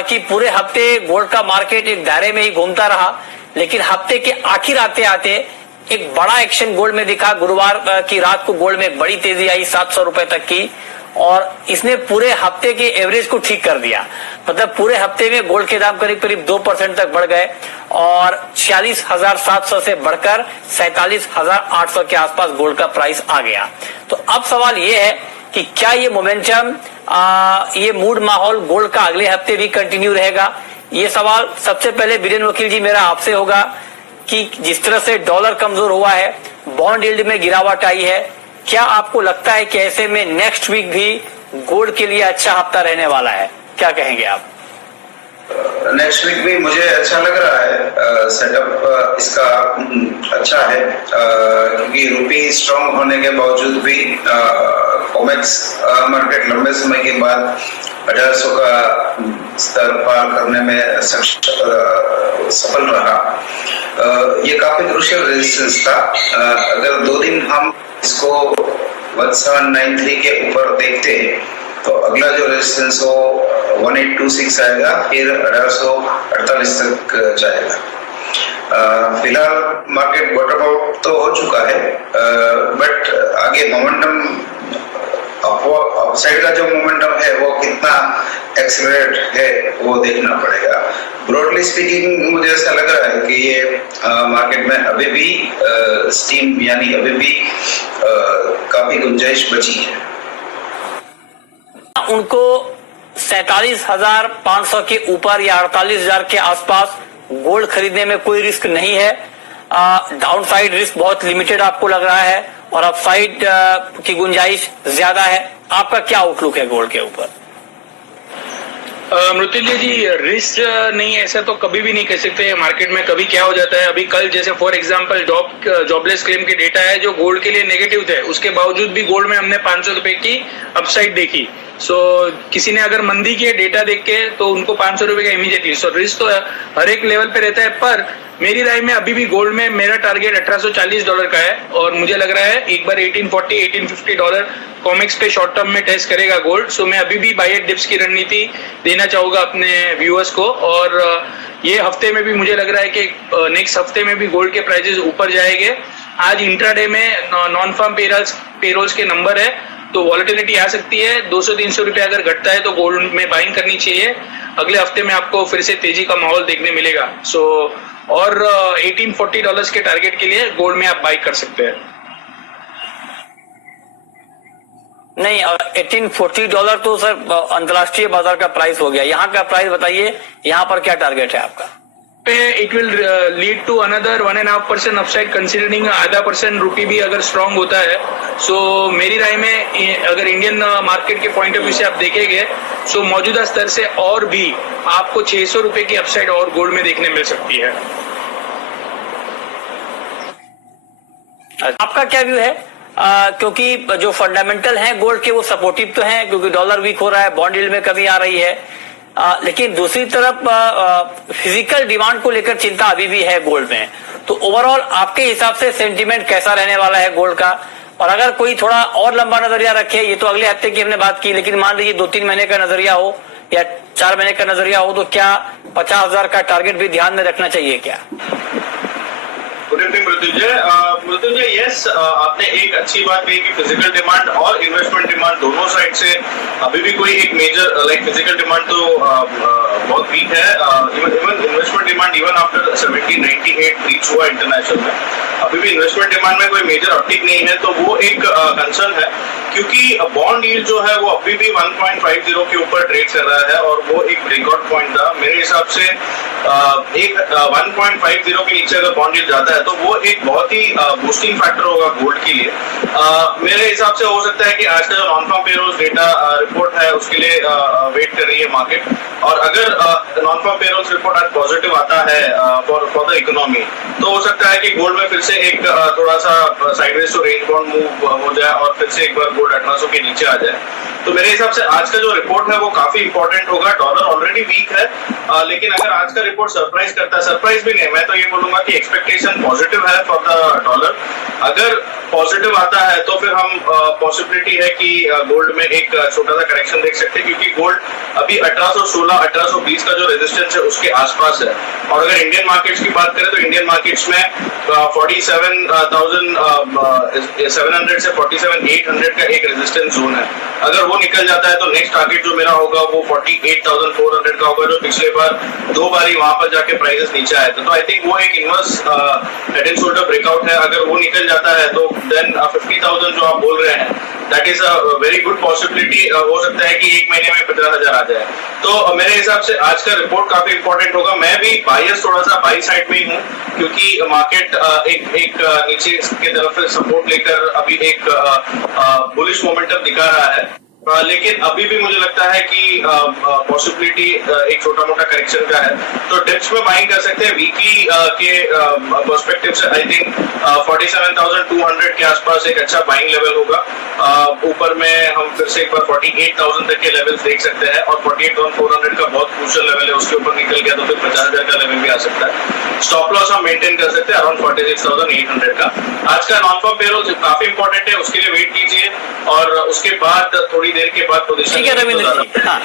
हालांकि पूरे हफ्ते गोल्ड का मार्केट एक दायरे में ही घूमता रहा, लेकिन हफ्ते के आखिर आते आते एक बड़ा एक्शन गोल्ड में दिखा। गुरुवार की रात को गोल्ड में बड़ी तेजी आई 700 रुपए तक की, और इसने पूरे हफ्ते के एवरेज को ठीक कर दिया। मतलब पूरे हफ्ते में गोल्ड के दाम करीब करीब 2% तक बढ़ गए और 46,700 से बढ़कर 47,800 के आसपास गोल्ड का प्राइस आ गया। तो अब सवाल ये है कि क्या ये मोमेंटम, ये मूड माहौल गोल्ड का अगले हफ्ते भी कंटिन्यू रहेगा? ये सवाल सबसे पहले बीरेन वकील जी मेरा आपसे होगा कि जिस तरह से डॉलर कमजोर हुआ है, बॉन्ड यील्ड में गिरावट आई है, क्या आपको लगता है कि ऐसे में नेक्स्ट वीक भी गोल्ड के लिए अच्छा हफ्ता रहने वाला है? क्या कहेंगे आप? नेक्स्ट वीक भी मुझे अच्छा लग रहा है। सेटअप इसका अच्छा है, क्योंकि रुपी स्ट्रांग होने के बावजूद भी कॉमेक्स मार्केट लंबे समय के बाद 1800 का स्तर पार करने में सफल रहा। ये काफी क्रूशियल रेजिस्टेंस था। अगर 2 दिन हम इसको 1793 के ऊपर देखते तो अगला जो रेजिस्टेंस हो 1826 आएगा, फिर 1848 तक जाएगा। फिलहाल मार्केट बॉटम आउट तो हो चुका है, बट आगे मोमेंटम अपसाइड का जो मोमेंटम है वो कितना एक्सेलरेट है वो देखना पड़ेगा। ब्रॉडली स्पीकिंग मुझे ऐसा लग रहा है कि ये मार्केट में अभी भी स्टीम यानी अभी भी काफी गुंजाइश बची है। उनको 47,500 के ऊपर या 48,000 के आसपास गोल्ड खरीदने में कोई रिस्क नहीं है। डाउन साइड रिस्क बहुत लिमिटेड आपको लग रहा है और अपसाइड की गुंजाइश ज्यादा है। आपका क्या आउटलुक है गोल्ड के ऊपर? मृत्युंजय जी, रिस्क नहीं ऐसा तो कभी भी नहीं कह सकते। मार्केट में कभी क्या हो जाता है, अभी कल जैसे फॉर एग्जांपल जॉबलेस क्लेम के डेटा है जो गोल्ड के लिए नेगेटिव थे, उसके बावजूद भी गोल्ड में हमने 500 रुपए की अपसाइड देखी। किसी ने अगर मंदी के डेटा देख के तो उनको 500 रुपए का इमीडिएटली, रिस्क तो हर एक लेवल पे रहता है। पर मेरी राय में अभी भी गोल्ड में मेरा टारगेट $1840 का है और मुझे लग रहा है एक बार $1850 कॉमेक्स पे शॉर्ट टर्म में टेस्ट करेगा गोल्ड। मैं अभी भी बाय एट डिप्स की रणनीति देना चाहूंगा अपने व्यूअर्स को। और ये हफ्ते में भी मुझे लग रहा है कि नेक्स्ट हफ्ते में भी गोल्ड के प्राइसेस ऊपर जाएंगे। आज इंट्राडे में नॉन फार्म पेरोल्स के नंबर है, तो वॉलेटिलिटी आ सकती है। 200-300 रुपए अगर घटता है तो गोल्ड में बाइंग करनी चाहिए। अगले हफ्ते में आपको फिर से तेजी का माहौल देखने मिलेगा। और $1840 के टारगेट के लिए गोल्ड में आप बाई कर सकते हैं। नहीं, $1840 तो सर अंतरराष्ट्रीय बाजार का प्राइस हो गया। यहाँ का प्राइस बताइए, यहाँ पर क्या टारगेट है आपका? It will lead to another 1.5% upside considering आधा % रुपी भी अगर स्ट्रांग होता है। मेरी राय में अगर इंडियन मार्केट के पॉइंट ऑफ व्यू से आप देखेंगे तो मौजूदा स्तर से और भी आपको 600 रुपए की अपसाइड और गोल्ड में देखने मिल सकती है। आपका क्या व्यू है? क्योंकि जो फंडामेंटल हैं गोल्ड के वो सपोर्टिव तो हैं, क्योंकि डॉलर वीक हो रहा है, बॉन्ड यील्ड में कमी आ रही है, लेकिन दूसरी तरफ फिजिकल डिमांड को लेकर चिंता अभी भी है गोल्ड में। तो ओवरऑल आपके हिसाब से सेंटीमेंट कैसा रहने वाला है गोल्ड का? और अगर कोई थोड़ा और लंबा नजरिया रखे, ये तो अगले हफ्ते की हमने बात की, लेकिन मान लीजिए 2-3 महीने का नजरिया हो या 4 महीने का नजरिया हो, तो क्या 50,000 का टारगेट भी ध्यान में रखना चाहिए क्या? गुड इवनिंग मृत्युंजय, यस, आपने एक अच्छी बात कही कि फिजिकल डिमांड और इन्वेस्टमेंट डिमांड दोनों साइड से अभी भी कोई एक मेजर फिजिकल डिमांड तो बहुत वीक है। Even investment demand even after 1798 reach हुआ इंटरनेशनल में, अभी भी इन्वेस्टमेंट डिमांड में कोई मेजर अपटिक नहीं है। तो वो एक कंसर्न है, क्योंकि बॉन्ड यील्ड जो है वो अभी भी 1.50 के ऊपर ट्रेड कर रहा है और वो एक ब्रेकआउट पॉइंट था। मेरे हिसाब से एक 1.50 के नीचे अगर बॉन्ड यील्ड जाता है तो वो एक बहुत ही बूस्टिंग फैक्टर होगा गोल्ड के लिए। मेरे हिसाब से हो सकता है कि आज का जो non farm payrolls data report है उसके लिए वेट कर रही है मार्केट। और अगर नॉन फार्म पेरोल्स रिपोर्ट आज पॉजिटिव आता है फॉर द इकोनॉमी, तो हो सकता है कि गोल्ड में फिर से एक थोड़ा सा sideways to range bound move हो जाए और फिर से एक बार गोल्ड 1800 के नीचे आ जाए। तो मेरे हिसाब से आज का जो रिपोर्ट है वो काफी इंपॉर्टेंट होगा। डॉलर ऑलरेडी वीक है, लेकिन अगर आज का रिपोर्ट सरप्राइज करता है, सरप्राइज भी नहीं, मैं तो ये बोलूंगा कि एक्सपेक्टेशन पॉजिटिव है फॉर द डॉलर। अगर पॉजिटिव आता है तो फिर हम पॉसिबिलिटी है कि गोल्ड में एक छोटा सा करेक्शन देख सकते हैं, क्योंकि गोल्ड अभी 1816 1820 का जो रेजिस्टेंस है उसके आसपास है। और अगर इंडियन मार्केट्स की बात करें तो इंडियन मार्केट्स में 47,700 से 47,800 का एक रेजिस्टेंस जोन है। अगर वो निकल जाता है तो नेक्स्ट टारगेट जो मेरा होगा वो 48,400 का होगा, जो पिछले बार 2 बार वहां पर जाके प्राइसेस नीचे आए थे। तो आई थिंक वो एक inverse head and shoulder breakout है। अगर वो निकल जाता है तो देन 50,000 जो आप बोल रहे हैं that is a very good possibility. हो सकता है कि एक महीने में 15,000 आ जाए। तो मेरे हिसाब से आज का रिपोर्ट काफी इंपॉर्टेंट होगा। मैं भी बायर्स थोड़ा सा बाई साइड में ही हूँ, क्योंकि मार्केट एक नीचे की तरफ सपोर्ट लेकर अभी एक बुलिश मोमेंटम दिखा रहा है, लेकिन अभी भी मुझे लगता है कि पॉसिबिलिटी एक छोटा मोटा करेक्शन का है। तो डिप्स में बाइंग कर सकते हैं वीकली के पर्सपेक्टिव से। आई थिंक 47,200 के आसपास एक अच्छा बाइंग लेवल होगा। ऊपर में हम फिर से एक बार 48,000 तक के लेवल्स देख सकते हैं, और 48,400 का बहुत क्रूशियल लेवल है, उसके ऊपर निकल गया तो फिर 50,000 का लेवल भी आ सकता है। स्टॉप लॉस हम मेंटेन कर सकते हैं अराउंड 46,800 का। आज का नॉन फॉर्म पेरोल काफी इंपॉर्टेंट है, उसके लिए वेट कीजिए और उसके बाद थोड़ी देर के बाद पोजीशन। ठीक है रविंद्र जी। हाँ